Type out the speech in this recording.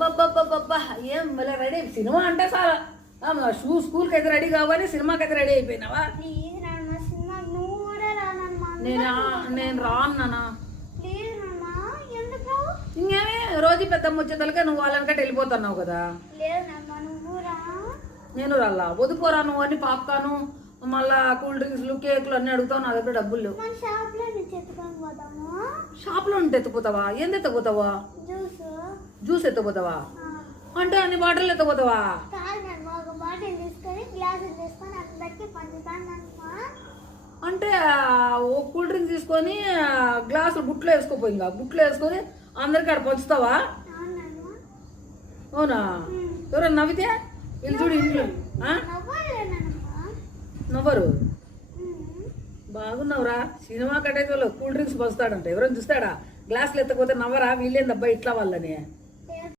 బబ్బబ్బబ్బబ్బా ఏం మళ్ళీ ready cinema అంటే చాలా స్కూల్కి అయితే రెడీ కావాలి సినిమాకి అయితే రెడీ అయిపోయినావా? నేను రాను నాన్న. ఇంకేమి రోజు పెద్ద ముచ్చతలకే నువ్వు వాళ్ళనికట్టు వెళ్ళిపోతున్నావు కదా. నేను రాలా వదుకోరా నువ్వు అని పాప్కాను మళ్ళా కూల్ డ్రింక్స్లు కేకులు అన్ని అడుగుతావు. నా దగ్గర డబ్బులు లేవు. షాప్ లో ఉంటే ఎత్తుపోతావా? ఏంది ఎత్తుపోతావా? జ్యూస్ ఎత్తుపోతావా అంటే అన్ని బాటిల్ ఎత్తుపోతావా? అంటే ఓ కూల్ డ్రింక్ తీసుకొని గ్లాసులు బుట్లో వేసుకోపోయి ఇంకా బుట్లో వేసుకొని అందరికి అక్కడ పంచుతావా? అవునా? ఎవరన్నా నవ్వితే వీళ్ళు చూడు ఇంట్లో నవ్వరు. బాగున్నావురా. సినిమా కట్టేది వాళ్ళు కూల్ డ్రింక్స్ పంచుతాడంట. ఎవరైనా చూస్తాడా? గ్లాసులు ఎత్తకపోతే నవ్వరా? వీళ్ళేందబ్బా ఇట్లా వాళ్ళని.